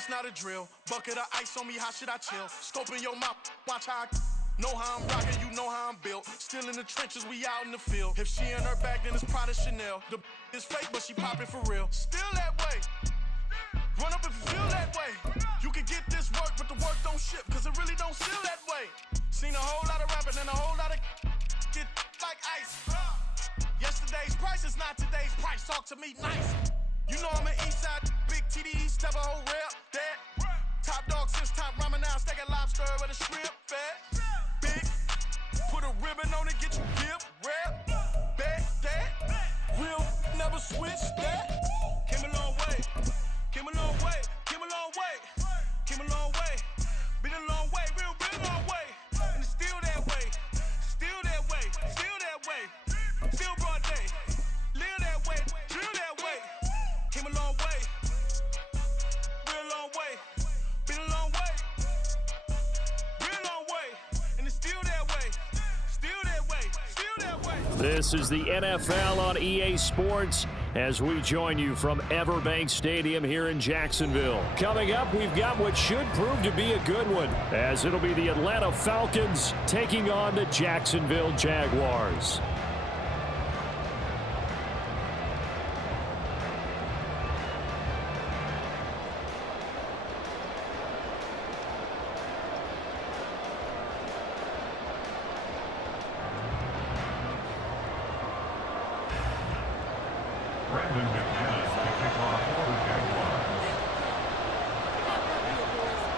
this not a drill. Bucket of ice on me, how should I chill? Scope in your mouth, watch how I know how I'm rocking, you know how I'm built. Still in the trenches, we out in the field. If she in her bag, then it's Prada Chanel. The is fake, but she poppin' for real. Still that way. Run up if you feel that way. You can get this work, but the work don't ship, cause it really don't feel that way. Seen a whole lot of rapping and a whole lot of get like ice. Yesterday's price is not today's price. Talk to me nice. You know I'm an Eastside, big TDE, step a whole rep, that. Top dog since top ramen now, steak a lobster with a shrimp, fat. Big, put a ribbon on it, get you dip, rap, back, that. Real, never switch, that. Came a long way, came a long way, came a long way, came a long way. Been a long way, real long way. And it's still that way, still that way, still that way. Still broad day, live that way, drill that way. Came a long way, real long way. Been a long way, real long way. And it's still that way, still that way, still that way. This is the NFL on EA Sports as we join you from Everbank Stadium here in Jacksonville. Coming up, we've got what should prove to be a good one, as it'll be the Atlanta Falcons taking on the Jacksonville Jaguars.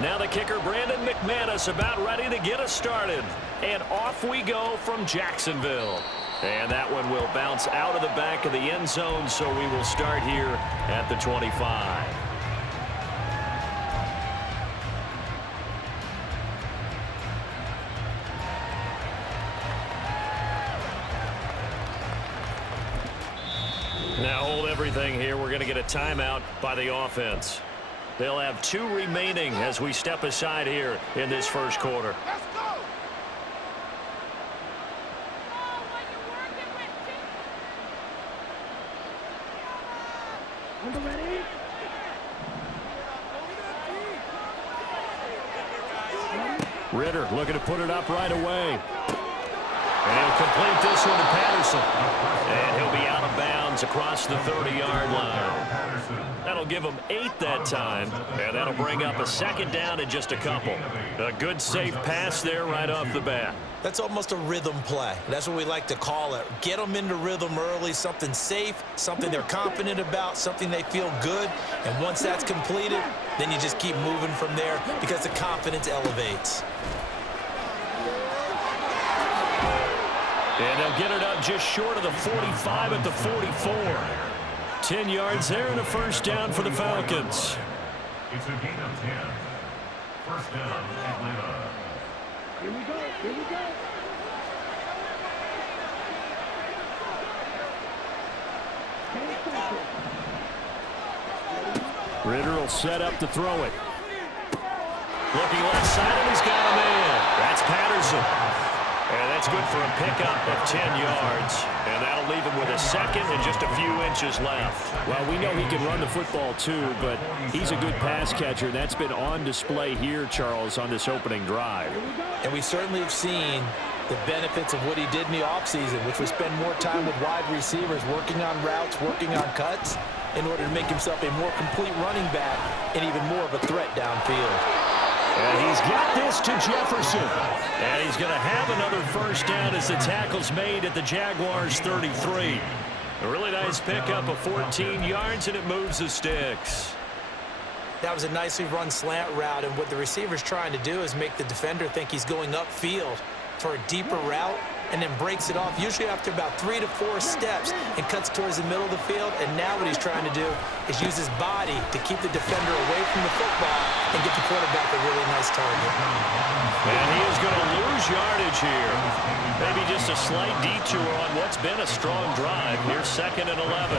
Now the kicker, Brandon McManus, about ready to get us started. And off we go from Jacksonville. And that one will bounce out of the back of the end zone, so we will start here at the 25. Now hold everything here. We're going to get a timeout by the offense. They'll have 2 remaining as we step aside here in this first quarter. Let's go! Ritter looking to put it up right away. And he'll complete this one to Patterson. And he'll be out of bounds across the 30-yard line. That'll give him 8 that time, and that'll bring up a second down in just a couple. A good, safe pass there right off the bat. That's almost a rhythm play. That's what we like to call it. Get them into rhythm early, something safe, something they're confident about, something they feel good. And once that's completed, then you just keep moving from there because the confidence elevates. And they'll get it up just short of the 45 at the 44. 10 yards there and a first down for the Falcons. It's a gain of 10. First down, Atlanta. Here we go, here we go. Ritter will set up to throw it. Looking left side, and he's got him in. That's Patterson. And that's good for a pickup of 10 yards. And that'll leave him with a second and just a few inches left. Well, we know he can run the football too, but he's a good pass catcher. That's been on display here, Charles, on this opening drive. And we certainly have seen the benefits of what he did in the offseason, which was spend more time with wide receivers, working on routes, working on cuts, in order to make himself a more complete running back and even more of a threat downfield. And he's got this to Jefferson. And he's going to have another first down as the tackle's made at the Jaguars' 33. A really nice pickup of 14 yards, and it moves the sticks. That was a nicely run slant route, and what the receiver's trying to do is make the defender think he's going upfield for a deeper route, and then breaks it off, usually after about 3 to 4 steps, and cuts towards the middle of the field. And now what he's trying to do is use his body to keep the defender away from the football and get the quarterback a really nice target. And he is going to lose yardage here. Maybe just a slight detour on what's been a strong drive. Here's 2nd and 11.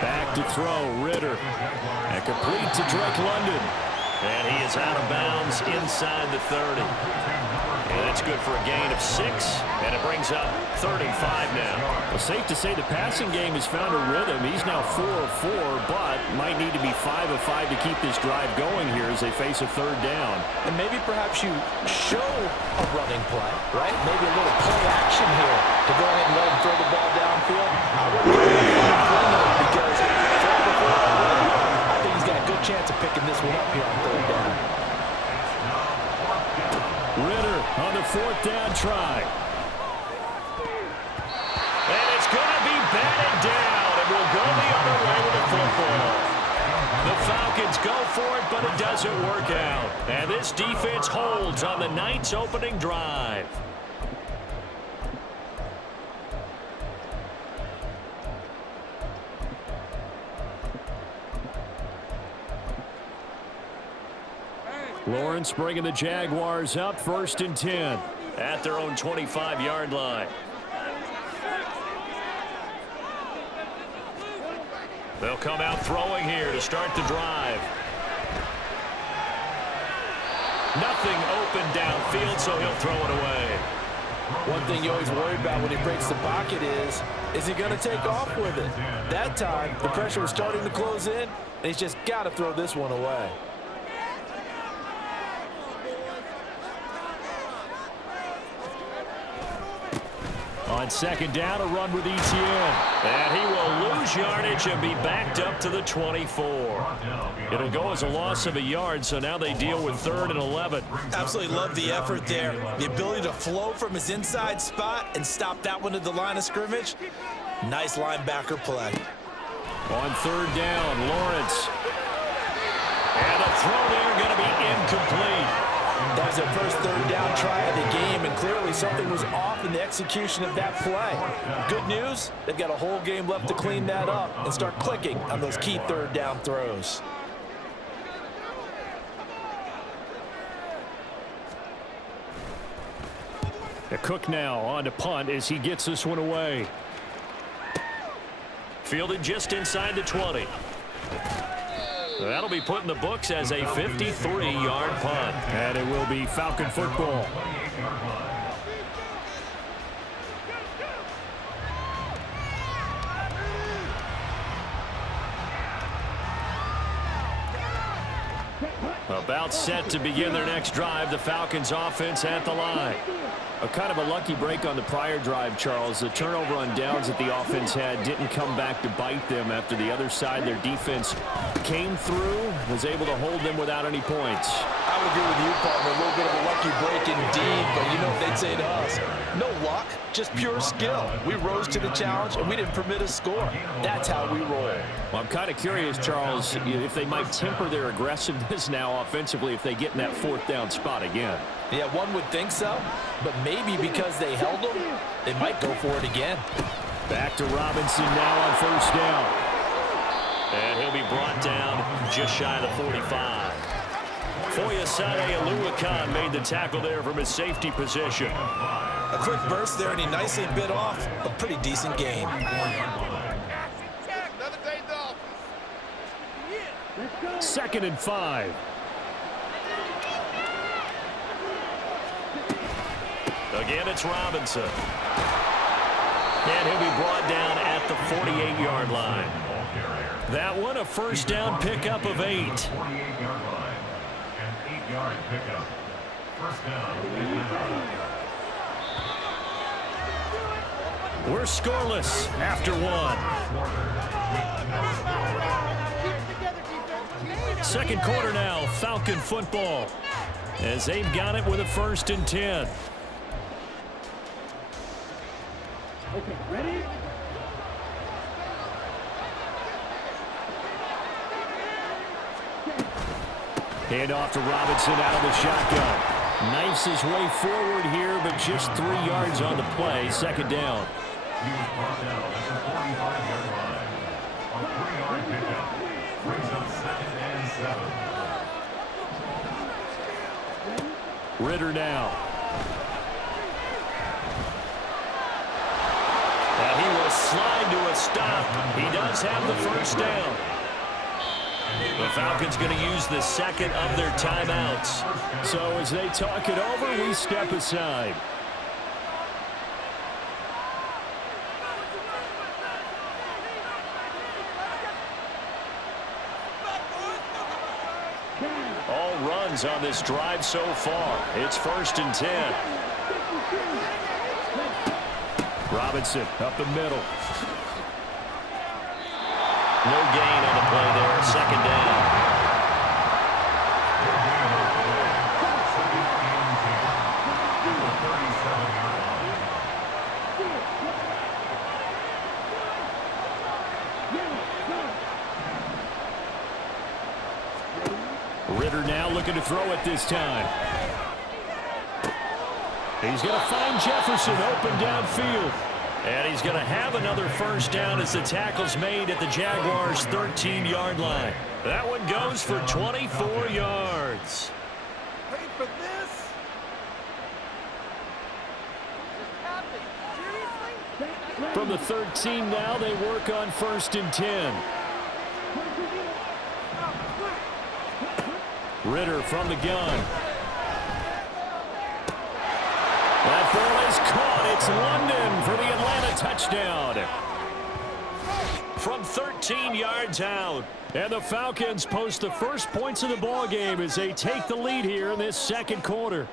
Back to throw, Ritter. And complete to Drake London. And he is out of bounds inside the 30. And that's good for a gain of 6, and it brings up 35 now. Well, safe to say the passing game has found a rhythm. He's now 4 of 4, but might need to be 5 of 5 to keep this drive going here as they face a third down. And maybe perhaps you show a running play, right? Maybe a little play action here to go ahead and let him throw the ball downfield. I wouldn't go ahead and because 4 for 4 already. I think he's got a good chance of picking this one up here on third down. Ritter on the 4th down try. And it's going to be batted down, and we'll go the other way with the football. The Falcons go for it, but it doesn't work out. And this defense holds on the Knights' opening drive. Lawrence bringing the Jaguars up 1st and 10. At their own 25-yard line. They'll come out throwing here to start the drive. Nothing open downfield, so he'll throw it away. One thing you always worry about when he breaks the pocket is he going to take off with it? That time, the pressure was starting to close in, and he's just got to throw this one away. On 2nd down, a run with ETN. And he will lose yardage and be backed up to the 24. It'll go as a loss of a yard, so now they deal with 3rd and 11. Absolutely love the effort there. The ability to flow from his inside spot and stop that one at the line of scrimmage. Nice linebacker play. On 3rd down, Lawrence. And the throw there going to be incomplete. That was their first 3rd down try of the game, and clearly something was off in the execution of that play. Good news, they've got a whole game left to clean that up and start clicking on those key 3rd down throws. Cook now on to punt as he gets this one away. Fielded just inside the 20. That'll be put in the books as a 53-yard punt. And it will be Falcon football. About set to begin their next drive. The Falcons offense at the line. A kind of a lucky break on the prior drive, Charles. The turnover on downs that the offense had didn't come back to bite them after the other side. Their defense came through, was able to hold them without any points. I would agree with you, partner. A little bit of a lucky break indeed, but you know what they'd say to us? No luck, just pure skill. We rose to the challenge, and we didn't permit a score. That's how we roll. Well, I'm kind of curious, Charles, if they might temper their aggressiveness now offensively if they get in that 4th down spot again. Yeah, one would think so, but maybe because they held them, they might go for it again. Back to Robinson now on 1st down. And he'll be brought down just shy of the 45. Foyesade Aluakan made the tackle there from his safety position. A quick burst there, and he nicely bit off a pretty decent gain. Second and 5. Again, it's Robinson. And he'll be brought down at the 48-yard line. That one, a 1st down pickup of 8. 48-yard line. An 8-yard pickup. 1st down. We're scoreless after 1. 2nd quarter now, Falcon football. As they've got it with a 1st and 10. Okay, ready? Hand off to Robinson out of the shotgun. Knifes his way forward here, but just 3 yards on the play. 2nd down. He was brought down at the 45-yard line. A 3-yard pickup. Brings up 2nd and 7. Ritter now. And he will slide to a stop. He does have the 1st down. The Falcons going to use the second of their timeouts. So as they talk it over, we step aside. All runs on this drive so far. It's 1st and 10. Robinson up the middle. No gain on the play there. 2nd down. Ritter now looking to throw it this time. He's going to find Jefferson open downfield. And he's going to have another 1st down as the tackle's made at the Jaguars' 13-yard line. That one goes for 24 yards. Wait for this. Seriously? From the 13 now, they work on 1st and 10. Ritter from the gun. That ball is caught. It's London for the Atlanta touchdown. From 13 yards out. And the Falcons post the first points of the ball game as they take the lead here in this 2nd quarter.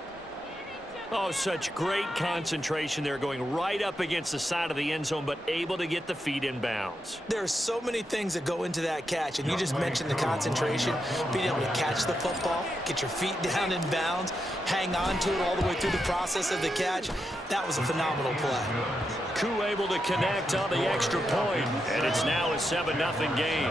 Oh, such great concentration there, going right up against the side of the end zone, but able to get the feet in bounds. There are so many things that go into that catch, and you just mentioned the concentration, being able to catch the football, get your feet down in bounds, hang on to it all the way through the process of the catch. That was a phenomenal play. Koo able to connect on the extra point, and it's now a 7-0 game.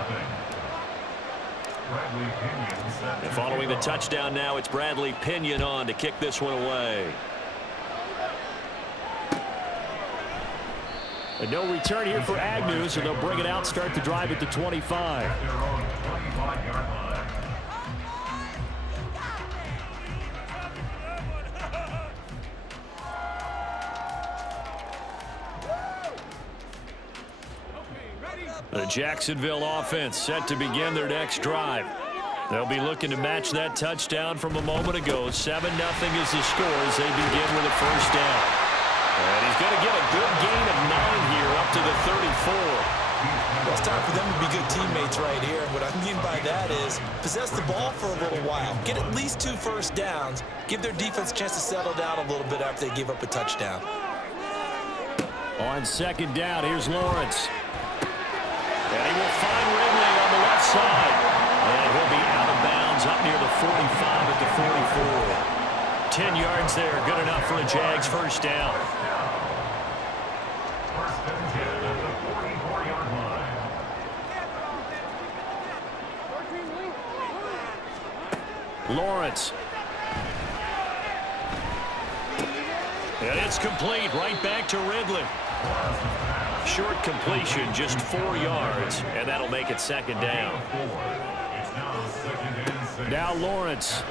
And following the touchdown now, it's Bradley Pinion on to kick this one away. And no return here for Agnew, so they'll bring it out, start the drive at the 25. The Jacksonville offense set to begin their next drive. They'll be looking to match that touchdown from a moment ago. 7-0 is the score as they begin with a 1st down. And he's going to get a good gain of 9 here up to the 34. Well, it's time for them to be good teammates right here. And what I mean by that is possess the ball for a little while. Get at least 2 1st downs. Give their defense a chance to settle down a little bit after they give up a touchdown. On 2nd down, here's Lawrence. And he will find Ridley on the left side. And he'll be out of bounds up near the 45 at the 44. 10 yards there, good enough for a Jags 1st down. Lawrence. And it's complete, right back to Ridley. Short completion, just 4 yards, and that'll make it 2nd down. Now Lawrence.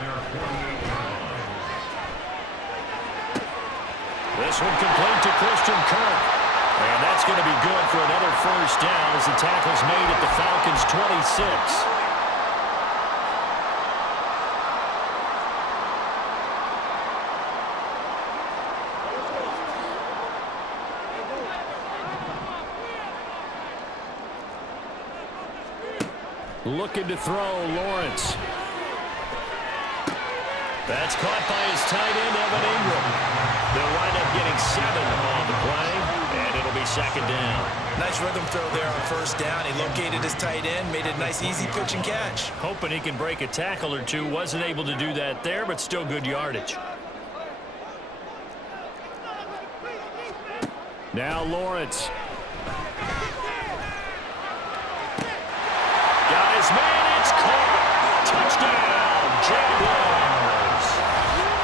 This one complete to Christian Kirk. And that's going to be good for another 1st down as the tackle's made at the Falcons' 26. Looking to throw, Lawrence. That's caught by his tight end, Evan Ingram. They'll wind up getting 7 on the play, and it'll be 2nd down. Nice rhythm throw there on 1st down. He located his tight end, made it a nice, easy pitch and catch. Hoping he can break a tackle or two. Wasn't able to do that there, but still good yardage. Now Lawrence. Got his man, it's caught. Touchdown, Jaguars.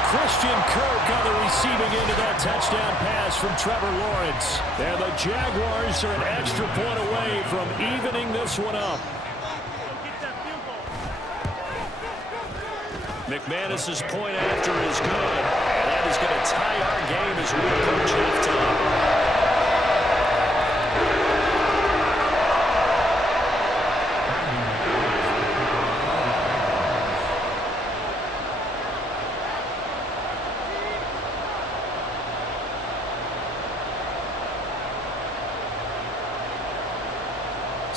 Christian Kirk on the receiving end of that touchdown pass from Trevor Lawrence. And the Jaguars are an extra point away from evening this one up. McManus's point after is good. And that is going to tie our game as we approach halftime.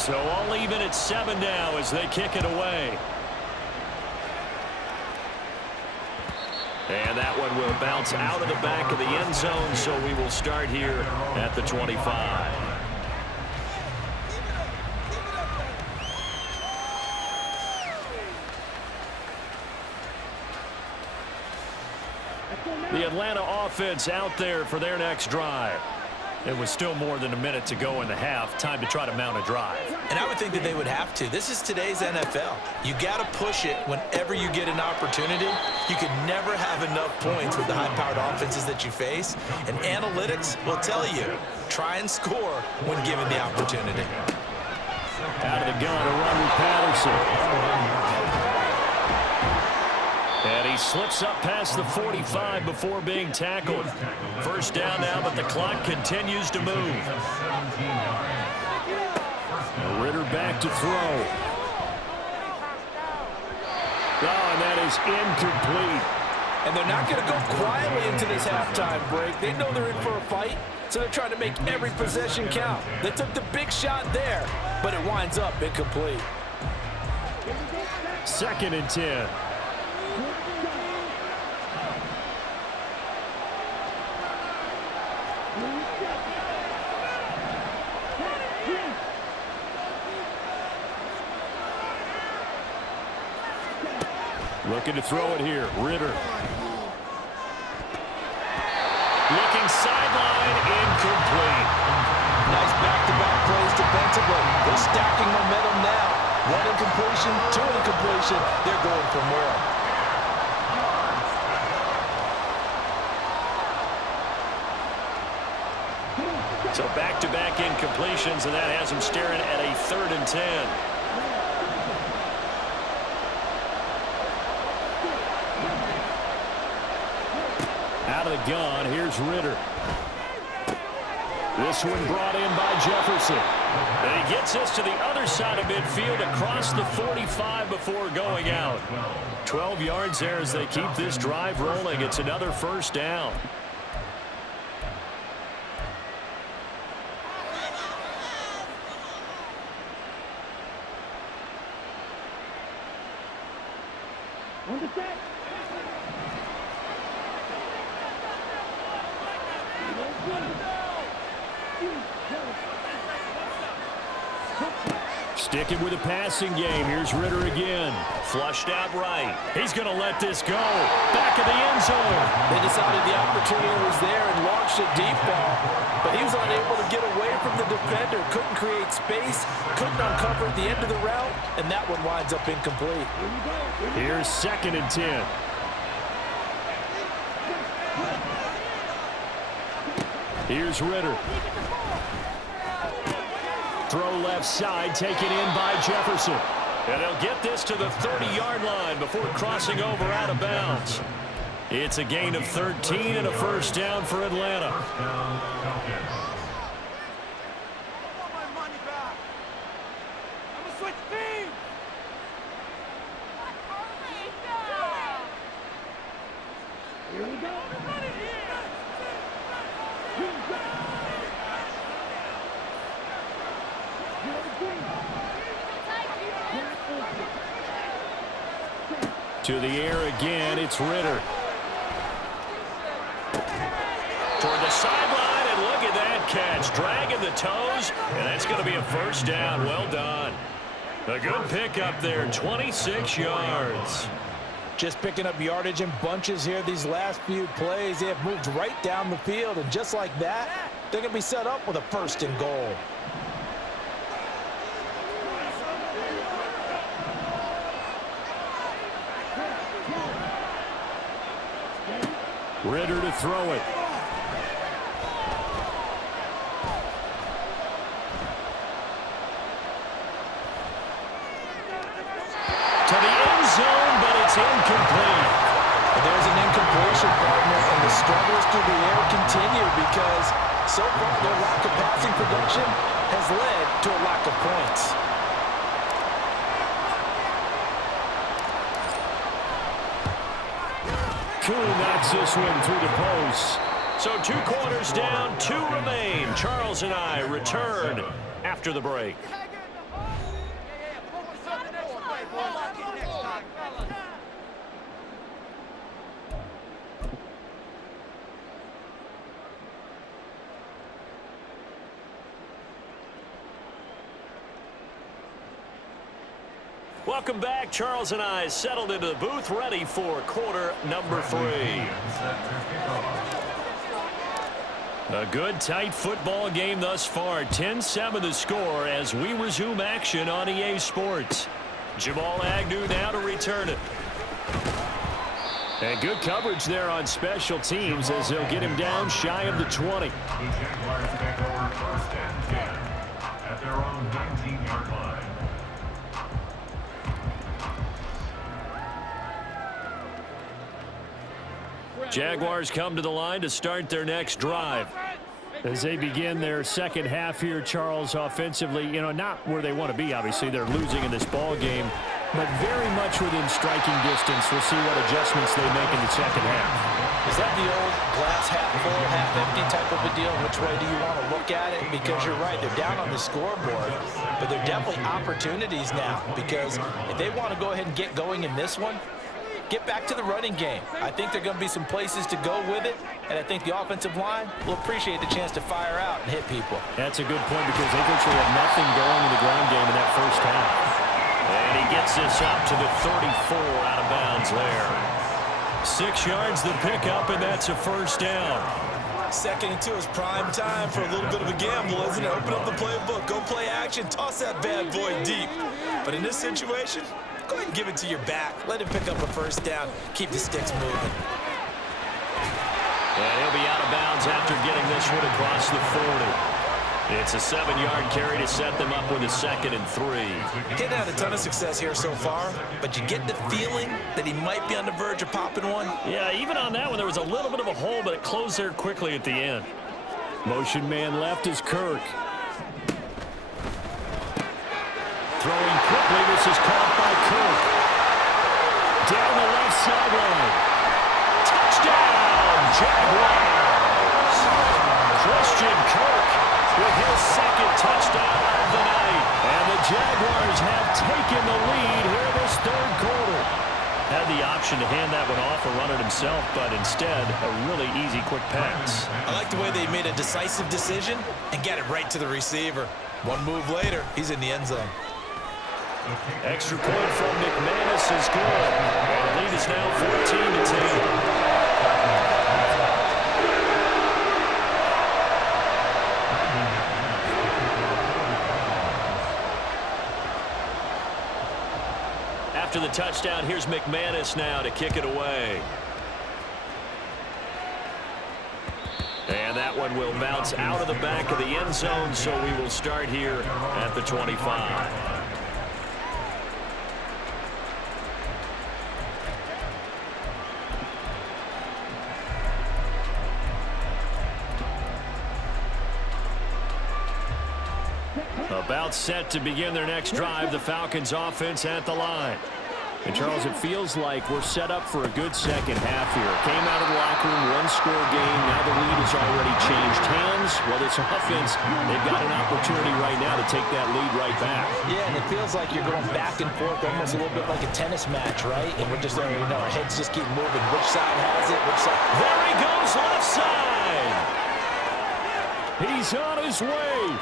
So all even at 7 now as they kick it away. And that one will bounce out of the back of the end zone, so we will start here at the 25. The Atlanta offense out there for their next drive. It was still more than a minute to go in the half. Time to try to mount a drive. And I would think that they would have to. This is today's NFL. You got to push it whenever you get an opportunity. You can never have enough points with the high-powered offenses that you face. And analytics will tell you, try and score when given the opportunity. Out of the gun, a run with Patterson. And he slips up past the 45 before being tackled. First down now, but the clock continues to move. Ritter back to throw. Oh, and that is incomplete. And they're not going to go quietly into this halftime break. They know they're in for a fight, so they're trying to make every possession count. They took the big shot there, but it winds up incomplete. 2nd and 10. Looking to throw it here. Ritter. Looking sideline, incomplete. Nice back-to-back plays defensively. They're stacking momentum now. 1 incompletion, 2 incompletion. They're going for more. So back-to-back incompletions, and that has him staring at a 3rd and 10. Out of the gun, here's Ritter. This one brought in by Jefferson. And he gets us to the other side of midfield across the 45 before going out. 12 yards there as they keep this drive rolling. It's another first down. On the set. Sticking with the passing game. Here's Ritter again. Flushed out right. He's going to let this go. Back of the end zone. They decided the opportunity was there and launched a deep ball, but he was unable to get away from the defender. Couldn't create space, couldn't uncover at the end of the route, and that one winds up incomplete. Here's 2nd and 10. Here's Ritter. Throw left side, taken in by Jefferson. And they'll get this to the 30-yard line before crossing over out of bounds. It's a gain of 13 and a first down for Atlanta. I want my money back. I'm going to switch teams. Here we go. To the air again, it's Ritter. Toward the sideline, and look at that catch. Dragging the toes, and that's going to be a first down. Well done. A good pickup there, 26 yards. Just picking up yardage in bunches here these last few plays. They have moved right down the field, and just like that, they're going to be set up with a 1st and goal. Ritter to throw it. To the end zone, but it's incomplete. There's an incompletion, partner, and the struggles through the air continue because so far their lack of passing production has led to a lack of points. Knocks this one through the post. So 2 quarters down, 2 remain. Charles and I return after the break. Welcome back. Charles and I settled into the booth, ready for quarter number 3. A good, tight football game thus far. 10-7 the score as we resume action on EA Sports. Jamal Agnew now to return it. And good coverage there on special teams as they'll get him down shy of the 20. The Jaguars take over first and 10 at their own 19-yard line. Jaguars come to the line to start their next drive. As they begin their second half here, Charles, offensively, not where they want to be, obviously. They're losing in this ball game, but very much within striking distance. We'll see what adjustments they make in the second half. Is that the old glass half full, half empty type of a deal? Which way do you want to look at it? Because you're right, they're down on the scoreboard, but they're definitely opportunities now because if they want to go ahead and get going in this one, get back to the running game. I think there are going to be some places to go with it, and I think the offensive line will appreciate the chance to fire out and hit people. That's a good point because they virtually have nothing going in the ground game in that first half. And he gets this up to the 34 out of bounds there. 6 yards the pickup, and that's a first down. 2nd and 2 is prime time for a little bit of a gamble, isn't it? Open up the playbook, go play action, toss that bad boy deep. But in this situation, go ahead and give it to your back. Let him pick up a first down. Keep the sticks moving. And he'll be out of bounds after getting this one across the 40. It's a 7-yard carry to set them up with a 2nd and 3. Didn't have a ton of success here so far, but you get the feeling that he might be on the verge of popping one. Yeah, even on that one, there was a little bit of a hole, but it closed there quickly at the end. Motion man left is Kirk. Throwing quickly, this is caught by Kirk. Down the left sideline. Touchdown, Jaguars! Christian Kirk with his 2nd touchdown of the night. And the Jaguars have taken the lead here this 3rd quarter. Had the option to hand that one off or run it himself, but instead, a really easy, quick pass. I like the way they made a decisive decision and get it right to the receiver. One move later, he's in the end zone. Extra point from McManus is good. And the lead is now 14-10. After the touchdown, here's McManus now to kick it away. And that one will bounce out of the back of the end zone, so we will start here at the 25. About set to begin their next drive, the Falcons offense at the line. And, Charles, it feels like we're set up for a good second half here. Came out of the locker room, one-score game. Now the lead has already changed hands. Well, this offense, they've got an opportunity right now to take that lead right back. Yeah, and it feels like you're going back and forth almost a little bit like a tennis match, right? And we're just there, our heads just keep moving. Which side has it? Which side? There he goes, left side. He's on his way.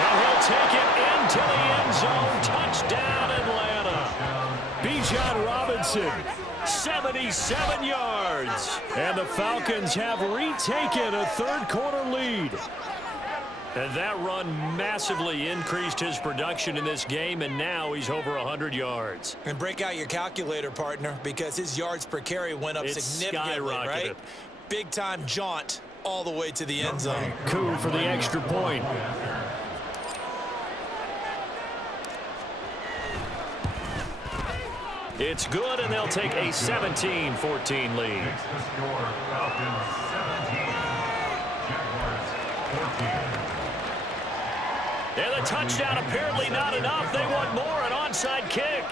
And he'll take it into the end zone. Touchdown, Atlanta. Bijan Robinson. 77 yards. And the Falcons have retaken a 3rd quarter lead. And that run massively increased his production in this game, and now he's over 100 yards. And break out your calculator, partner, because his yards per carry went up significantly, right? Big-time jaunt all the way to the end zone. Coup for the extra point. It's good, and they'll take a 17-14 lead. Makes the score Falcons 17, Jaguars 14. And the touchdown apparently not enough. They want more, an onside kick.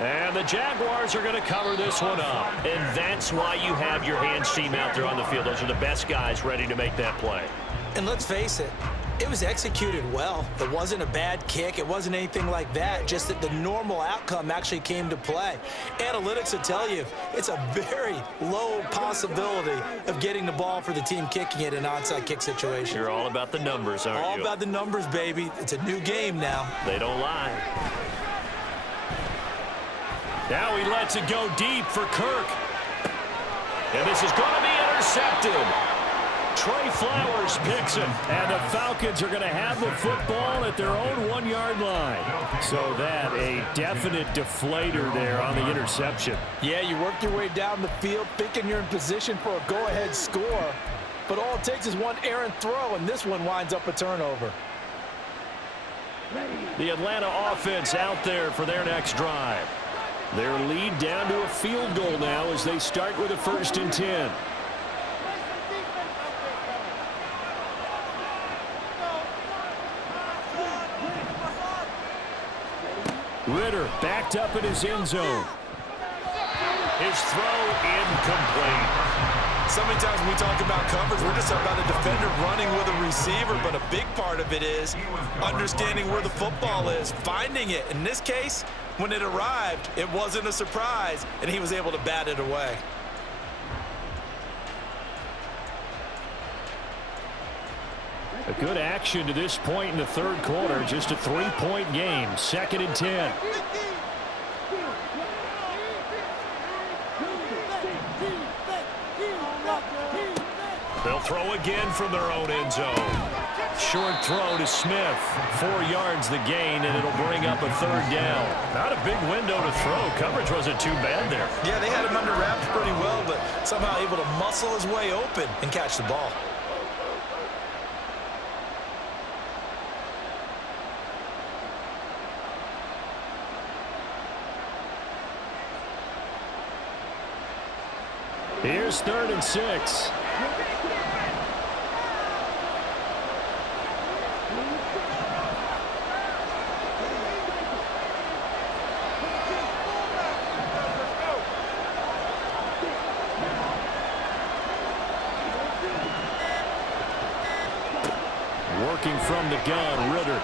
And the Jaguars are going to cover this one up. And that's why you have your hands team out there on the field. Those are the best guys ready to make that play. And let's face it, It was executed well. It wasn't a bad kick. It wasn't anything like that, just that the normal outcome actually came to play. Analytics will tell you it's a very low possibility of getting the ball for the team kicking it in an onside kick situation. You're all about the numbers, aren't you? All about the numbers, baby. It's a new game now. They don't lie. Now he lets it go deep for Kirk. And this is going to be intercepted. Trey Flowers picks it. And the Falcons are going to have the football at their own 1-yard line. So that a definite deflator there on the interception. Yeah, you work your way down the field thinking you're in position for a go-ahead score. But all it takes is one errant throw, and this one winds up a turnover. The Atlanta offense out there for their next drive. Their lead down to a field goal now as they start with a 1st and 10. Ritter backed up in his end zone. His throw incomplete. So many times when we talk about coverage, we're just about a defender running with a receiver, but a big part of it is understanding where the football is, finding it. In this case, when it arrived, it wasn't a surprise, and he was able to bat it away. A good action to this point in the 3rd quarter. Just a 3-point game. 2nd and 10. They'll throw again from their own end zone. Short throw to Smith. 4 yards the gain, and it'll bring up a 3rd down. Not a big window to throw. Coverage wasn't too bad there. Yeah, they had him under wraps pretty well, but somehow able to muscle his way open and catch the ball. Here's 3rd and 6. Working from the gun, Ritter.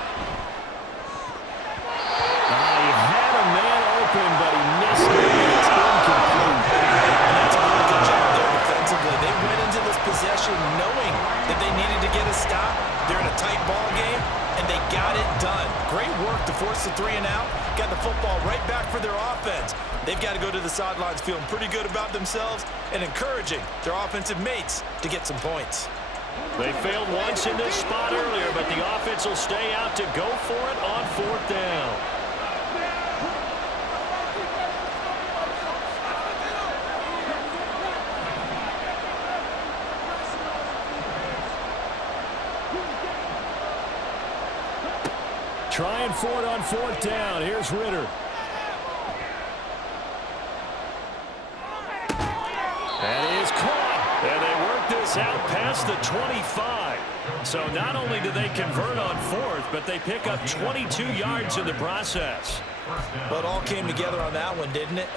He had a man open, but he missed it. It's incomplete. That's a really good job there defensively. They went into this possession knowing that they needed to get a stop. They're in a tight ball game, and they got it done. Great work to force the 3 and out. Got the football right back for their offense. They've got to go to the sidelines feeling pretty good about themselves and encouraging their offensive mates to get some points. They failed once in this spot earlier, but the offense will stay out to go for it on 4th down. Trying for it on 4th down. Here's Ritter. That is caught. And they work this out past the 25. So not only do they convert on 4th, but they pick up 22 yards in the process. But it all came together on that one, didn't it?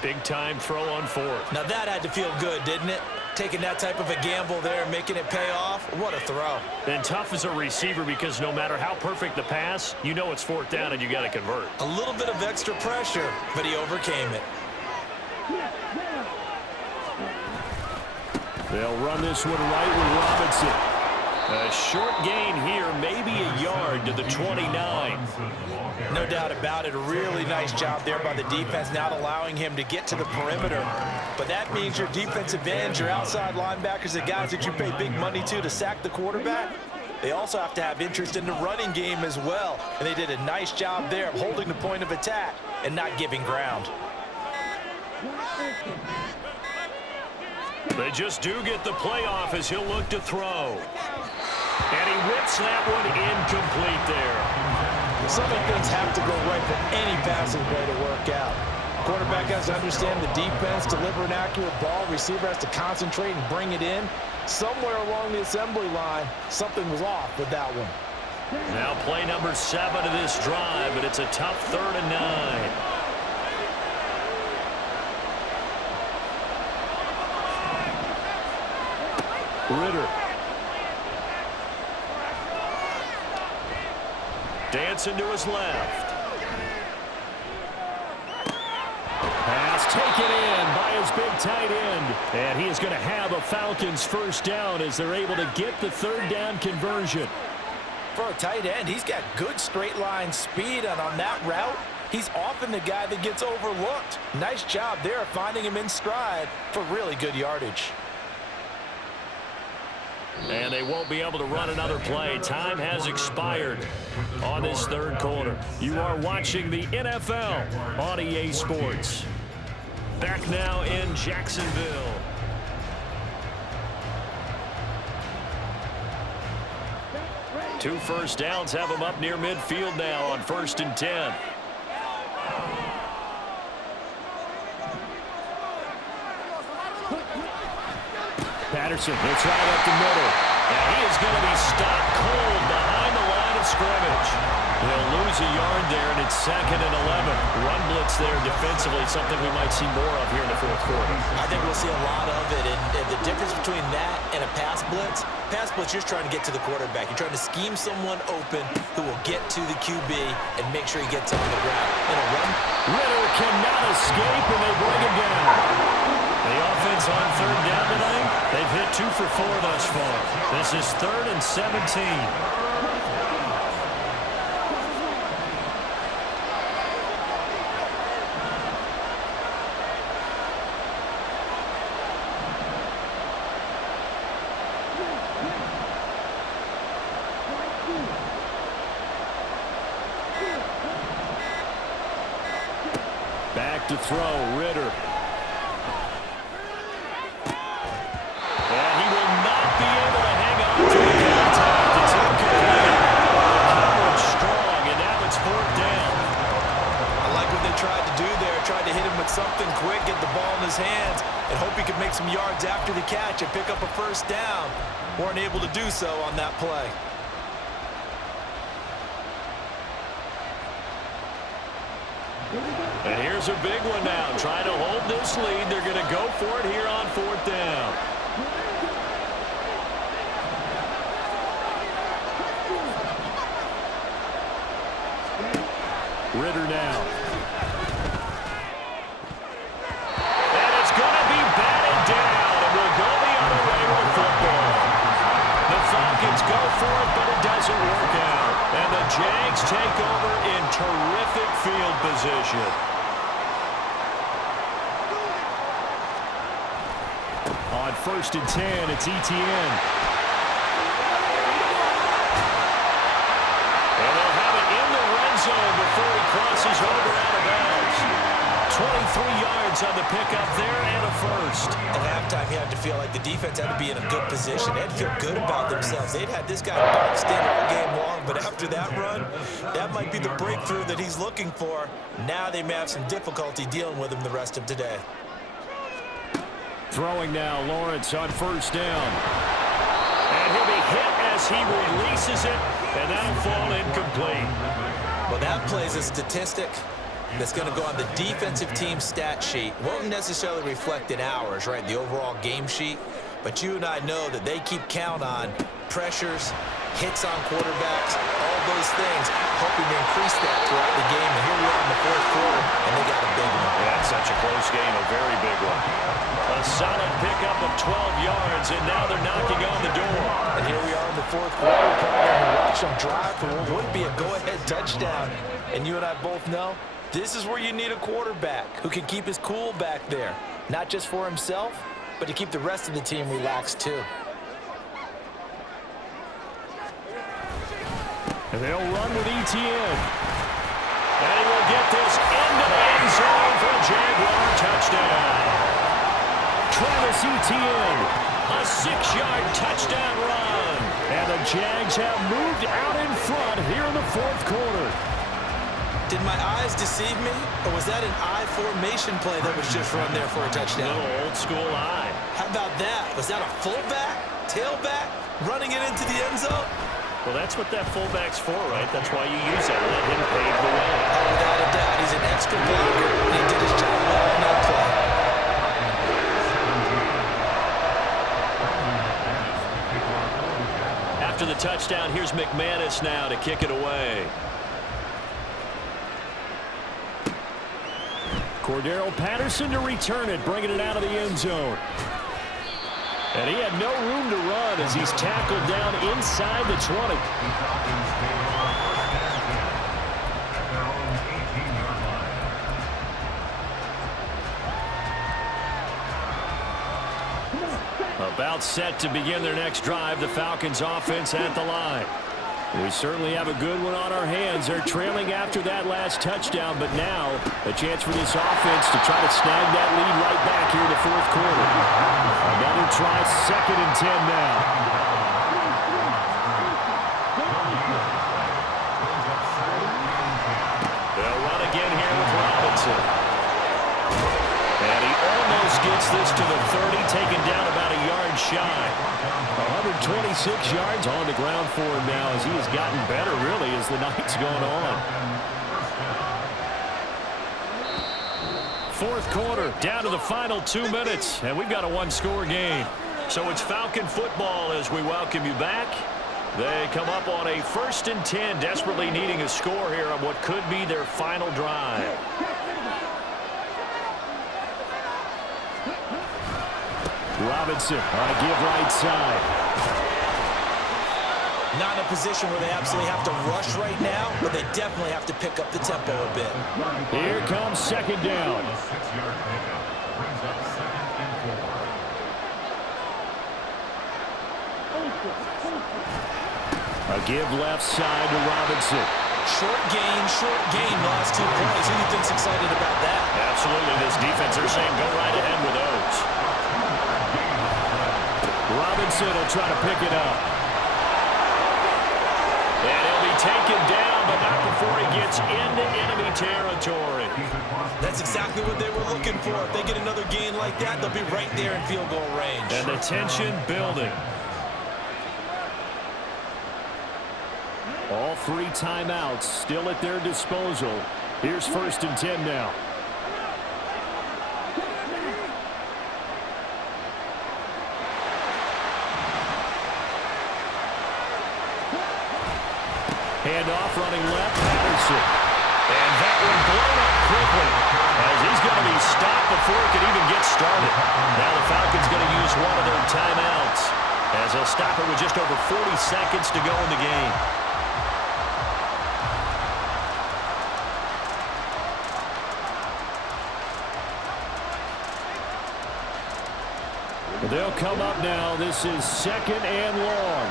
Big time throw on 4th. Now that had to feel good, didn't it? Taking that type of a gamble there, making it pay off. What a throw. And tough as a receiver because no matter how perfect the pass, you know it's 4th down and you got to convert. A little bit of extra pressure, but he overcame it. They'll run this one right with Robinson. A short gain here, maybe a yard to the 29. No doubt about it. A really nice job there by the defense, not allowing him to get to the perimeter. But that means your defensive ends, your outside linebackers, the guys that you pay big money to sack the quarterback, they also have to have interest in the running game as well. And they did a nice job there of holding the point of attack and not giving ground. They just do get the playoff as he'll look to throw. And he whips that one incomplete there. So many things have to go right for any passing play to work out. Quarterback has to understand the defense, deliver an accurate ball. Receiver has to concentrate and bring it in. Somewhere along the assembly line, something was off with that one. Now play number 7 of this drive, but it's a tough 3rd and 9. Ritter. Dancing to his left. Pass taken in by his big tight end. And he is going to have a Falcons first down as they're able to get the third down conversion. For a tight end, he's got good straight line speed, and on that route, he's often the guy that gets overlooked. Nice job there finding him in stride for really good yardage. And they won't be able to run another play. Time has expired on this third quarter. You are watching the NFL on EA Sports. Back now in Jacksonville. Two first downs have them up near midfield now on 1st and 10. Patterson hits right up the middle. And he is going to be stopped cold behind the line of scrimmage. They'll lose a yard there, and it's 2nd and 11. Run blitz there defensively, something we might see more of here in the fourth quarter. I think we'll see a lot of it, and the difference between that and a pass blitz, you're just trying to get to the quarterback. You're trying to scheme someone open who will get to the QB and make sure he gets on the ground. In a run, Ritter cannot escape, and they bring him down. The offense on third down tonight, they've hit 2 for 4 thus far. This is 3rd and 17. Back to throw, Ritter. And he will not be able to hang on to the contact. It's incomplete. Coverage strong, and now it's 4th down. I like what they tried to do there, tried to hit him with something quick, get the ball in his hands, and hope he could make some yards after the catch and pick up a first down. Weren't able to do so on that play. And here's a big one now. Trying to hold this lead. They're going to go for it here on 4th down. Ritter now. And it's going to be batted down. And we'll go the other way with football. The Falcons go for it, but it doesn't work out. And the Jags take over in terrific field position. On 1st and 10, it's Etienne. And they'll have it in the red zone before he crosses over out of bounds. 23 yards on the pickup there and a first. At halftime, you had to feel like the defense had to be in a good position. They had to feel good about themselves. They'd had this guy boxed in all game long, but after that run, that might be the breakthrough that he's looking for. Now they may have some difficulty dealing with him the rest of today. Throwing now, Lawrence on 1st down. And he'll be hit as he releases it, and that'll fall incomplete. Well, that plays a statistic that's going to go on the defensive team stat sheet. Won't necessarily reflect in ours, right, the overall game sheet. But you and I know that they keep count on pressures, hits on quarterbacks, all those things, hoping to increase that throughout the game. And here we are in the fourth quarter, and they got a big one. Yeah, it's such a close game, a very big one. A solid pickup of 12 yards, and now they're knocking on the door. And here we are in the fourth quarter, trying to watch them drive for what would be a go-ahead touchdown. And you and I both know this is where you need a quarterback who can keep his cool back there, not just for himself, but to keep the rest of the team relaxed too. And they'll run with Etienne. And he will get this into the end zone for a Jaguar touchdown. Travis Etienne, a 6-yard touchdown run. And the Jags have moved out in front here in the fourth quarter. Did my eyes deceive me, or was that an I formation play that was just run there for a touchdown? Little old school eye. How about that? Was that a fullback, tailback, running it into the end zone? Well, that's what that fullback's for, right? That's why you use it. Let him pave the way. Oh, without a doubt, he's an extra blocker, and he did his job well on that play. After the touchdown, here's McManus now to kick it away. Cordero Patterson to return it, bringing it out of the end zone. And he had no room to run as he's tackled down inside the 20. About set to begin their next drive, the Falcons offense at the line. We certainly have a good one on our hands. They're trailing after that last touchdown, but now a chance for this offense to try to snag that lead right back here in the fourth quarter. Another try, 2nd and 10 now. They'll run again here with Robinson. And he almost gets this to the 30, taken down about a yard shy. 126 yards on the ground for him now as he has gotten better, really, as the night's gone on. Fourth quarter, down to the final 2 minutes, and we've got a one-score game. So it's Falcon football as we welcome you back. They come up on a 1st and 10, desperately needing a score here on what could be their final drive. Robinson on a give right side. Not in a position where they absolutely have to rush right now, but they definitely have to pick up the tempo a bit. Here comes 2nd down. A give left side to Robinson. Short gain, last 2 plays. Who do you think's excited about that? Absolutely, this defense, they're saying go right ahead with those. Robinson will try to pick it up. And he'll be taken down, but not before he gets into enemy territory. That's exactly what they were looking for. If they get another gain like that, they'll be right there in field goal range. And the tension building. All 3 timeouts still at their disposal. Here's 1st and 10 now. Handoff running left, Patterson. And that one blown up quickly as he's going to be stopped before it can even get started. Now the Falcons going to use one of their timeouts as they'll stop it with just over 40 seconds to go in the game. They'll come up now. This is 2nd and long.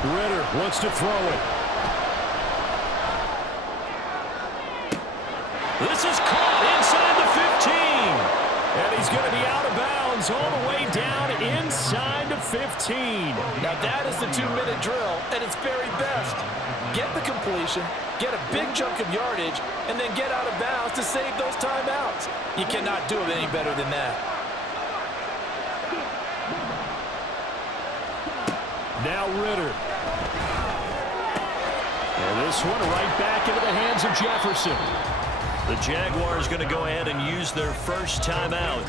Ritter wants to throw it. This is caught inside the 15. And he's going to be out of bounds all the way down inside the 15. Now that is the 2-minute drill at its very best. Get the completion, get a big chunk of yardage, and then get out of bounds to save those timeouts. You cannot do it any better than that. Now Ritter. And this one right back into the hands of Jefferson. The Jaguars going to go ahead and use their first timeout.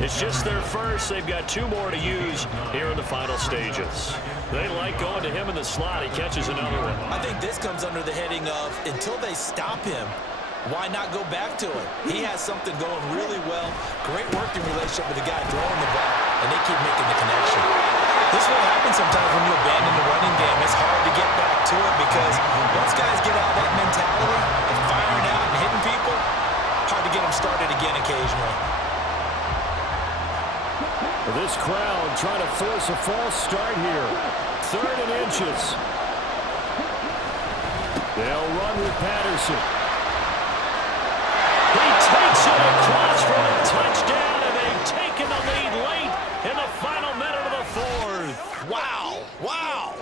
It's just their first. They've got 2 more to use here in the final stages. They like going to him in the slot. He catches another one. I think this comes under the heading of until they stop him, why not go back to it? He has something going really well. Great working relationship with the guy throwing the ball, and they keep making the connection. This will happen sometimes when you abandon the running game. It's hard to get back to it because once guys get out of that mentality of firing out and hitting people, hard to get them started again occasionally. This crowd trying to force a false start here. 3rd and inches. They'll run with Patterson. He takes it across for a touchdown, and they've taken the lead late in the final minute of the 4th. Wow. Wow.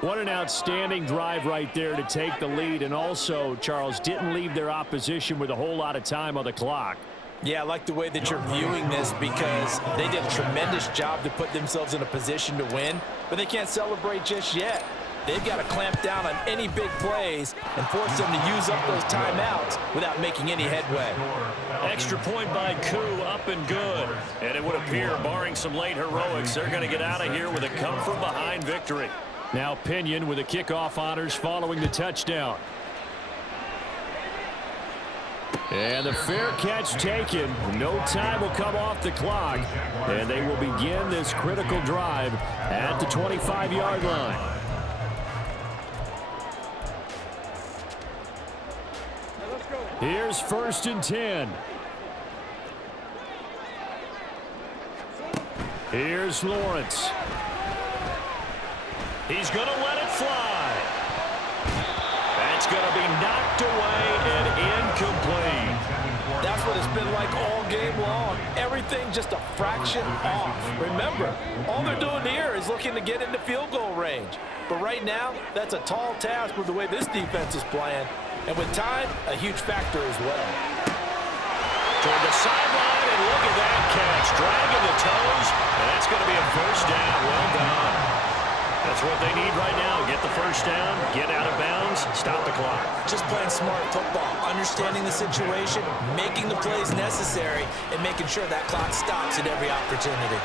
What an outstanding drive right there to take the lead. And also, Charles, didn't leave their opposition with a whole lot of time on the clock. Yeah, I like the way that you're viewing this because they did a tremendous job to put themselves in a position to win, but they can't celebrate just yet. They've got to clamp down on any big plays and force them to use up those timeouts without making any headway. Extra point by Koo, up and good. And it would appear, barring some late heroics, they're going to get out of here with a come-from-behind victory. Now Pinion with the kickoff honors following the touchdown. And the fair catch taken. No time will come off the clock. And they will begin this critical drive at the 25-yard line. Here's 1st and 10. Here's Lawrence. He's going to let it fly. That's going to be knocked away and incomplete. That's what it's been like all game long. Everything just a fraction off. Remember, all they're doing here is looking to get into field goal range. But right now, that's a tall task with the way this defense is playing. And with time, a huge factor as well. Toward the sideline, and look at that catch. Dragging the toes, and that's going to be a 1st down. Well done. That's what they need right now. Get the 1st down, get out of bounds, stop the clock. Just playing smart football, understanding the situation, making the plays necessary, and making sure that clock stops at every opportunity.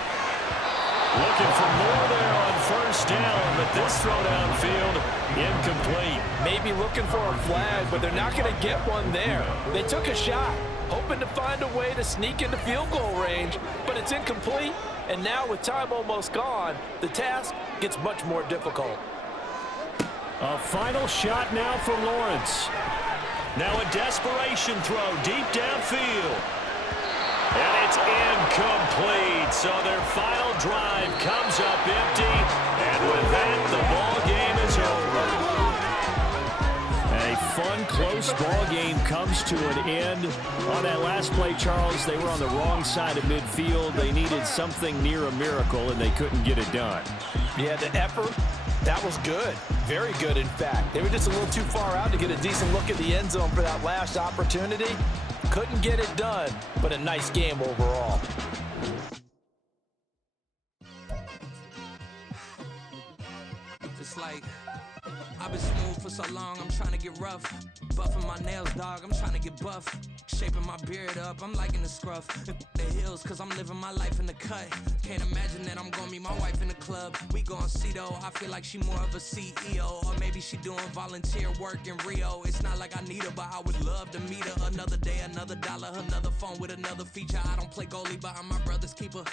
Looking for more there on 1st down, but this throw downfield, incomplete. Maybe looking for a flag, but they're not going to get one there. They took a shot, hoping to find a way to sneak into field goal range, but it's incomplete. And now with time almost gone, the task gets much more difficult. A final shot now for Lawrence. Now a desperation throw deep downfield. And it's incomplete. So their final drive comes up empty. And with that, the ball game is over. A fun, close ball game comes to an end. On that last play, Charles, they were on the wrong side of midfield. They needed something near a miracle, and they couldn't get it done. Yeah, the effort, that was good. Very good, in fact. They were just a little too far out to get a decent look at the end zone for that last opportunity. Couldn't get it done, but a nice game overall. It's like I've been smooth for so long, I'm trying to get rough. Buffing my nails, dog, I'm trying to get buff. Shaping my beard up, I'm liking the scruff. The hills, cause I'm living my life in the cut. Can't imagine that I'm gonna meet my wife in the club. We gon' see though, I feel like she more of a CEO. Or maybe she doing volunteer work in Rio. It's not like I need her, but I would love to meet her. Another day, another dollar, another phone with another feature. I don't play goalie, but I'm my brother's keeper.